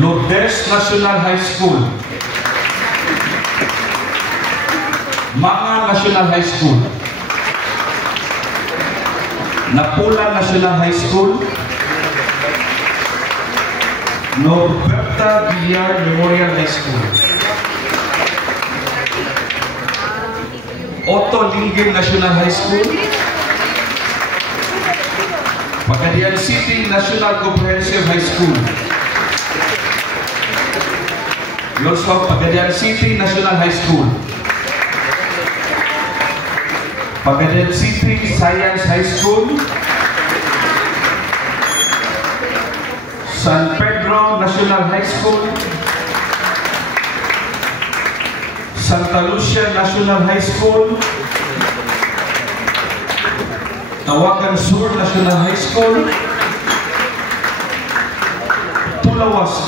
Lourdes National High School, Manga National High School, Napula National High School, Norberta Villar Memorial High School, Otto Linggen National High School, Pagadian City National Comprehensive High School, also Pagadian City National High School, Pagadian City Science High School, San Pedro National High School, Santa Lucia National High School, Tawagan Sur National High School, Tulawas